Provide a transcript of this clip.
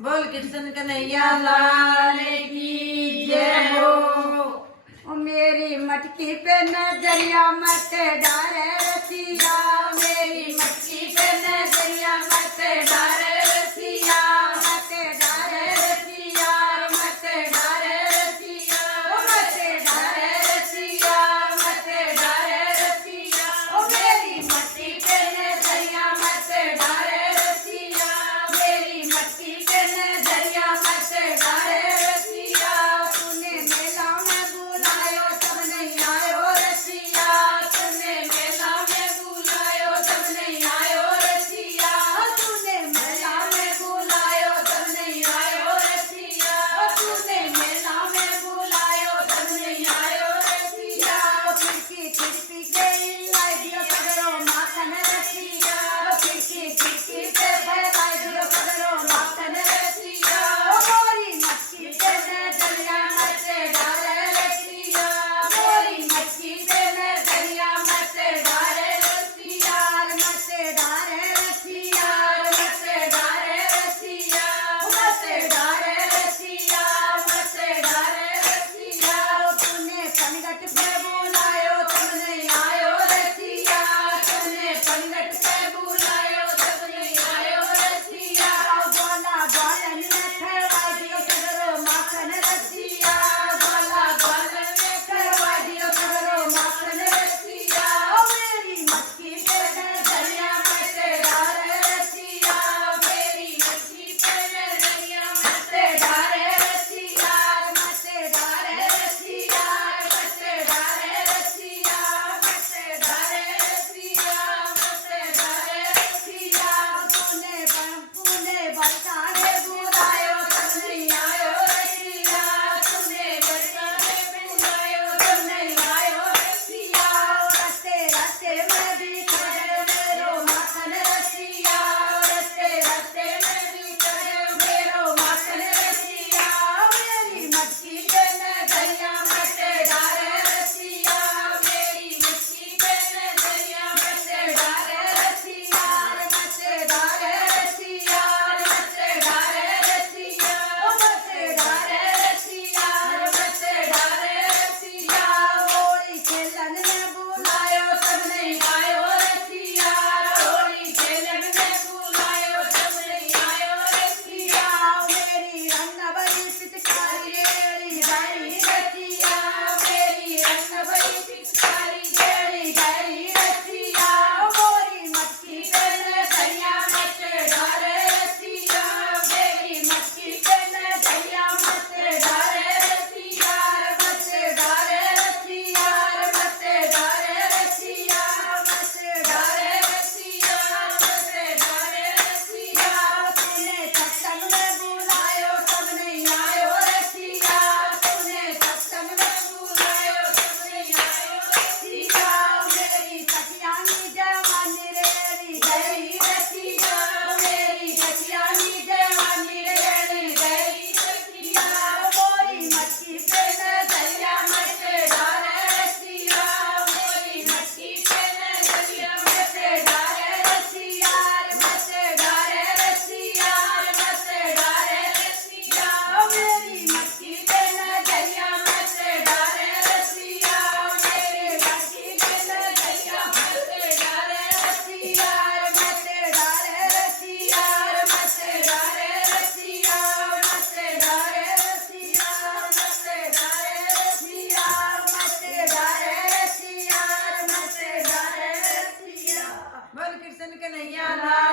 बोल कृष्ण कन्हैया लाल की जय हो। ओ मेरी मटकी पे नजरिया मत डारे रसिया, मेरी मटकी पे नजरिया मत डारे रसिया, मत डारे रसिया, मत डारे रसिया, मत डारे रसिया, मत डारे रसिया। ओ मेरी मटकी पे नजरिया मत डारे रसिया, मेरी मटकी पे नजरिया मत डारे रसिया। तूने मेला में बुलायो तब नहीं आयो रसिया, तूने मेला में बुलायो तब नहीं आयो रसिया, तूने मेला में बुलायो तब नहीं आयो रसिया, तूने मेला में बुलायो तब नहीं आयो रसिया। खिड़की खिड़की के लाई दियो करो माखन रसिया, खिड़की खिड़की पे फैलाई दियो करो माखन रसिया। मोरी मटकी पे नजरिया मत डारे रसिया, मोरी मटकी पे नजरिया मत डारे रसिया, मत डारे रसिया, मत डारे रसिया, मत डारे रसिया, मत डारे रसिया। तूने पनघट पे बुलायो तब नहीं आयो रसिया, तूने पनघट पे बुलायो तब नहीं आयो रसिया। बोला बालन में खरवा दियो करो माखन रसिया, बोला बालन में खरवा दियो करो माखन रसिया। मेरी मटकी पे नजरिया मत डारे रसिया, मेरी मटकी पे नजरिया मत डारे रसिया, मत डारे रसिया, मत डारे रसिया, मत डारे रसिया, मत डारे रसिया। तूने बरसाने बुलायो तब नहीं आयो रसिया, तूने बरसाने बुलायो तब नहीं आयो रसिया। रस्ते रस्ते में भी खड़े मेरो माखन रसिया, रस्ते रस्ते में भी खड़े मेरो माखन रसिया। मेरी मटकी पे नजरिया मत डारे रसिया, मेरी मटकी पे नजरिया मत डारे रसिया, मत डारे रसिया, मत डारे रसिया, मत डारे रसिया, मत डारे रसिया। होली खेलन में बुलायो तब नहीं आयो रसिया, होली खेलन में बुलायो तब नहीं आयो रसिया। मेरी रंग भरी पिचकारी रेड़ी गई रसिया, मेरी रंग भरी पिचकारी रेड़ी गई रसिया। मोरी मटकी पे नजरिया मत डारे रसिया, मेरी मटकी पे नजरिया मत डारे रसिया, मत डारे रसिया, मत डारे रसिया, मत डारे रसिया, मत डारे रसिया। तूने सत्संग में बुलायो तब नहीं आयो रसिया, तूने सत्संग में बुलायो तब नहीं आयो रसिया। मेरी सखियानी जवानी रेड़ी गई रसिया, मेरी सखियानी जवानी रेड़ी गई रसिया। मोरी मटकी पे नजरिया मत डारे रसिया, मोरी मटकी पे नजरिया मत डारे रसिया, मत डारे रसिया, मत डारे रसिया। मेरी मटकी पे नजरिया मत डारे रसिया, मेरी मटकी पे नजरिया मत डारे रसिया, मत डारे रसिया, मत डारे रसिया, मत डारे रसिया, मत डारे रसिया, मत डारे रसिया, मत डारे रसिया। बोल कृष्ण कन्हैया लाल